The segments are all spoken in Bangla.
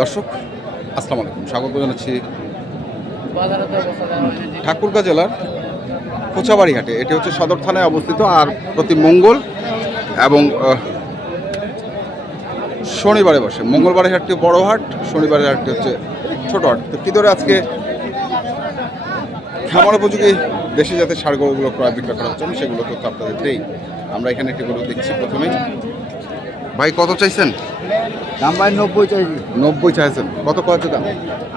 দর্শক আসসালামু আলাইকুম। স্বাগত জানাচ্ছি ঠাকুরগাঁ জেলার কোচাবাড়ি হাটে এটি হচ্ছে সদর থানায় অবস্থিত আর প্রতি মঙ্গল এবং শনিবারে বসে। মঙ্গলবারের হাটটি বড় হাট শনিবারের হাটটি হচ্ছে ছোট হাট। তো কী ধরে আজকে খামার উপযোগী দেশি জাতের সার গরুগুলো ক্রয় বিক্রয় করা হচ্ছে আমি সেগুলো তথ্য আপনাদের দেই। আমরা এখানে একটি গরু দেখছি প্রথমেই। ভাই কত চাইছেন? দাম ভাই নব্বই চাইছি। নব্বই চাইছেন। কত কয়েছে দাম?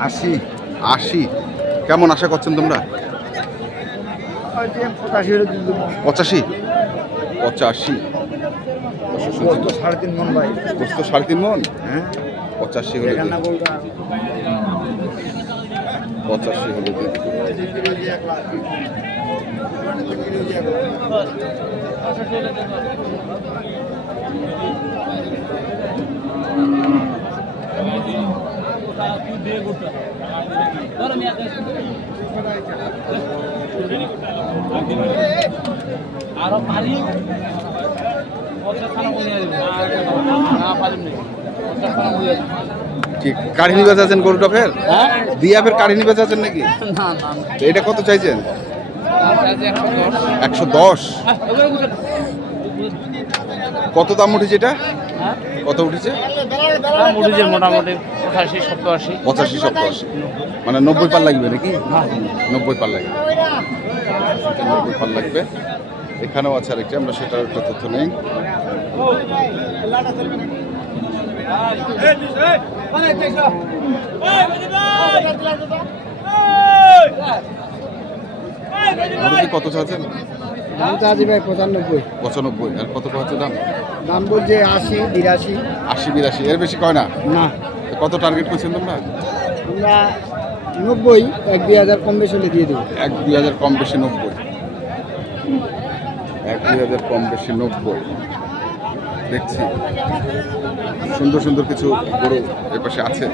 আশি। আশি। কেমন আশা করছেন তোমরা? পঁচাশি পঁচাশি? সাড়ে তিন মন ভাই। সাড়ে তিন মন? হ্যাঁ। পঁচাশি হলে পঁচাশি হলে দিন। আরও পারি ঠিক কাঢ়ি নিবে চাচ্ছেন গরুটা ফের দিয়া ফের কাঢ়ি নিবে চাচ্ছেন নাকি এটা কত চাইছেন? একশো দশ। কত দাম উঠেছে এটা? কত উঠেছে? উঠেছে মোটামুটি পঁচাশি সত্তর আশি। পঁচাশি সত্তর আশি। মানে নব্বই পার লাগবে নাকি? নব্বই পার লাগবে। নব্বই পার লাগবে। এখানেও আছে আরেকটি আমরা সেটার একটা তথ্য নেই। কত চাচ্ছেন? দাম চাচ্ছি ভাই পঁচানব্বই। পঁচানব্বই। আর কত পাচ্ছে দাম? দাম বলছে আশি বিরাশি। আশি বিরাশি। এর বেশি কয় না? না। কত টার্গেট করছেন তোমরা? আমরা নব্বই এক দুই হাজার কম বেশি হলে দিয়ে দেবো। এক দুই হাজার কম বেশি নব্বই। এক দুই হাজার কম বেশি নব্বই। দেখছি। সুন্দর সুন্দর কিছু গরু এপাশে আছে।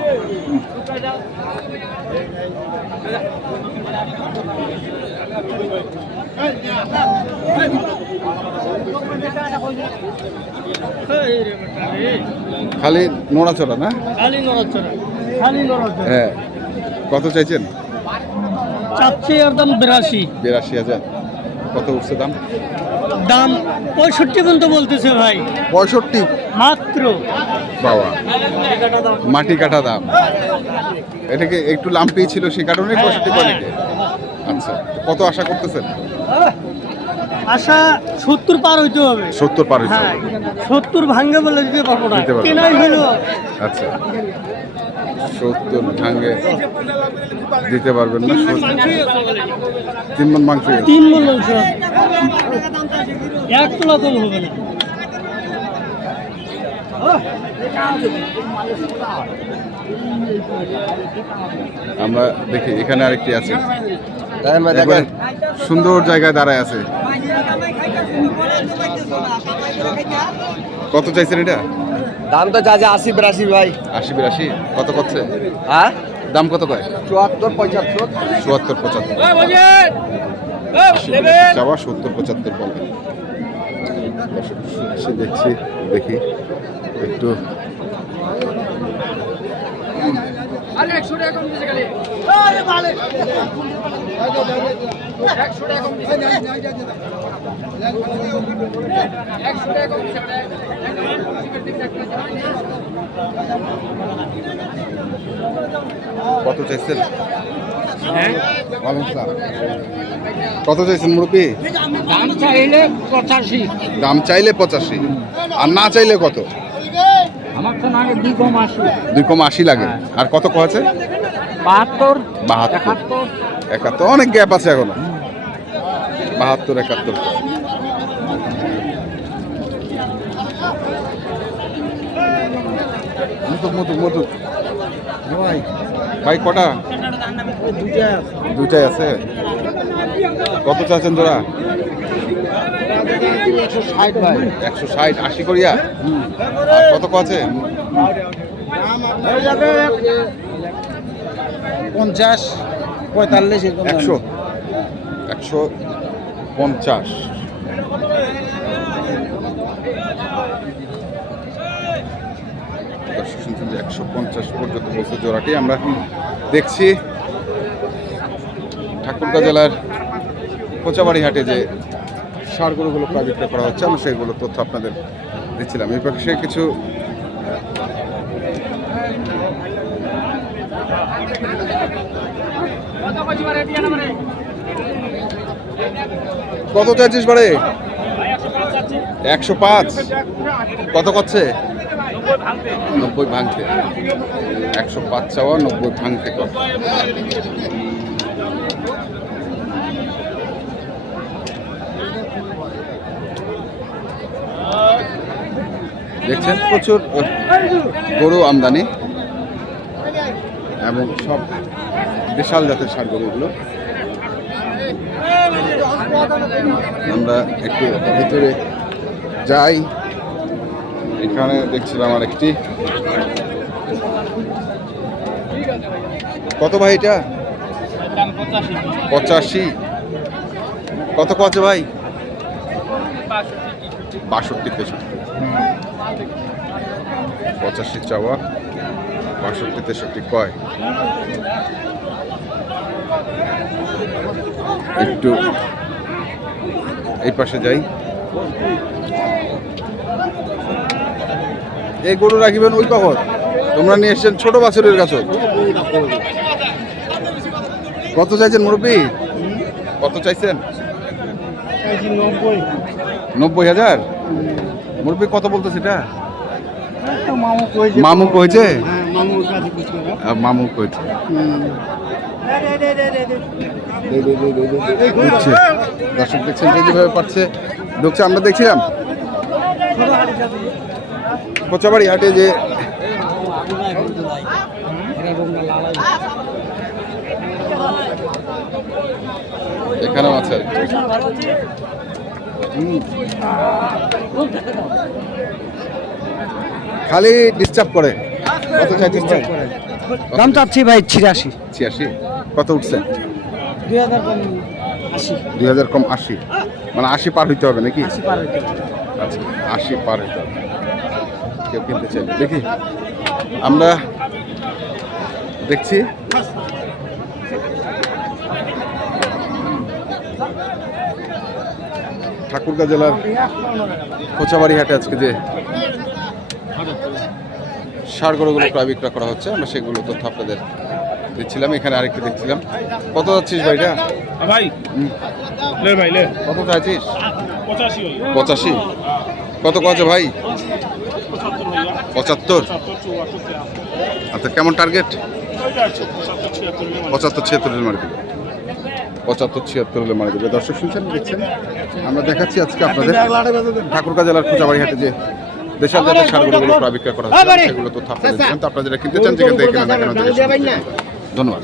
খালি নোড়াচড়া না? খালি নড়াচড়া খালি নড়াচড়া। হ্যাঁ। কত চাইছেন? চাচ্ছে আর দাম বিরাশি। বিরাশি হাজার। কত উঠছে দাম? দাম পঁয়ষট্টি পর্যন্ত বলতেছে ভাই। পঁয়ষট্টি। মাত্র। বাবা মাটি কাটা দাম। এটাকে একটু লাম্পি ছিল সে কারণে পঁয়ষট্টি করে নাকি আচ্ছা কত আশা করতেছেন? আশা সত্তর পার হইতে হবে। সত্তর পার হয়েছে হ্যাঁ সত্তর ভাঙ্গে বলে দিতে পারব না। কেনাই হলো। আচ্ছা। সত্তর ভাঙ্গে দিতে পারবেন না। তিন মন মাংস। তিন মন মাংস এক তোলা কম হবে না। আমরা দেখি এখানে আরেকটি আছে। সুন্দর জায়গায় দাঁড়ায় আছে। কত চাইছেন এটা? দাম তো যা যা আশি বিরাশি ভাই। আশি বিরাশি কত করছে? হ্যাঁ? দাম কত কয়? চুয়াত্তর পঁচাত্তর। চুয়াত্তর পঁচাত্তর। যাওয়া সত্তর পঁচাত্তর বলে। সে দেখছি দেখি। একটু কত চাইছেন? আসসালাম। কত চাইছেন মুরব্বী? দাম চাইলে পঁচাশি। দাম চাইলে পঁচাশি। আর না চাইলে কত? দুই কম দুই কম আশি লাগে। আর কত কছে বাহাত্তর। বাহাত্তর। একাত্তর। অনেক গ্যাপ আছে এখনও। বাহাত্তর একাত্তর। মধু মধু মধু ভাই ভাই কটা? দুইটাই আছে। কত চাচ্ছেন তোরা? একশো ষাট ভাই। একশো ষাট আশি করিয়া? আর কত কছে পঞ্চাশ পঁয়তাল্লিশ একশো? একশো পঞ্চাশ। যে একশো পঞ্চাশ পর্যন্ত বলছে জোড়াটি। আমরা দেখছি ঠাকুরগাঁ জেলার কোচাবাড়ি হাটে যে সার গরুগুলো প্রায় বিক্রয় করা হচ্ছে, আমি সেইগুলো তথ্য আপনাদের দিচ্ছিলাম। এই পাশে কিছু, কত চাইছিস বাড়ে একশো পাঁচ। কত করছে? নব্বই ভাঙতে একশো পাঁচ চাওয়া নব্বই ভাঙতে কত? দেখছেন, প্রচুর গরু আমদানি এবং সব বিশাল জাতের সার গরুগুলো। আমরা একটু ভিতরে যাই। এখানে দেখছিলাম আর একটি কত ভাই এটা? পঁচাশি। কত কত ভাই? বাষট্টি, তেষট্টি। পঁচাশি চাওয়া বাষট্টি তেষট্টি কয়? একটু এই পাশে যাই। এই গরু রাখিবেন ওই পাহর তোমরা নিয়ে এসছেন ছোট বাছুরের কাছে কত চাইছেন মুরব্বী? কত চাইছেন? নব্বই হাজার? মুরব্বী কত বলতেছে এটা? মামু কইছে। মামু কইছে? হ্যাঁ দর্শক দেখছেন যে যেভাবে পাচ্ছে ঢুকছে আমরা দেখছিলাম। কোচাবাড়ি হাটে যে এখানেও আছে। খালি ডিস্টার্ব করে। কত চাইছিস ভাই দাম চাচ্ছি ভাই ছিয়াশি। ছিয়াশি? কত উঠছে? দুই হাজার আশি। দুই হাজার কম আশি? মানে আশি পার হইতে হবে নাকি? আশি পার হইতে হবে। আচ্ছা আশি পার হইতে হবে। কেউ কিনতে চাই দেখি আমরা দেখছি। ঠাকুরগাঁ জেলার কোচাবাড়ি হাটে আজকে যে সার গরুগুলো প্রায় বিক্রয় করা হচ্ছে আমরা সেগুলো তথ্য আপনাদের দিচ্ছিলাম এখানে আরেকটি দেখছিলাম। কত যাচ্ছিস ভাইটা? ভাই লে ভাই লে। কত চাইছিস? পঁচাশি কত কছে ভাই? পঁচাত্তর। আচ্ছা কেমন টার্গেট পঁচাত্তর ছিয়াত্তর। মানে। পঁচাত্তর ছিয়াত্তর হলে মারা যাবে। দর্শক শুনছেন দেখছেন? আমরা দেখাচ্ছি আজকে আপনাদের ঠাকুরগাঁ জেলার খোঁজাবাড়ি হাটে যে দেশাল জাতের সারগুলো প্রায় বিক্রয় করা হচ্ছে সেগুলো তো কিন্তু আপনারা যেটা কিনতে চান যেখান থেকে কেনা। ধন্যবাদ।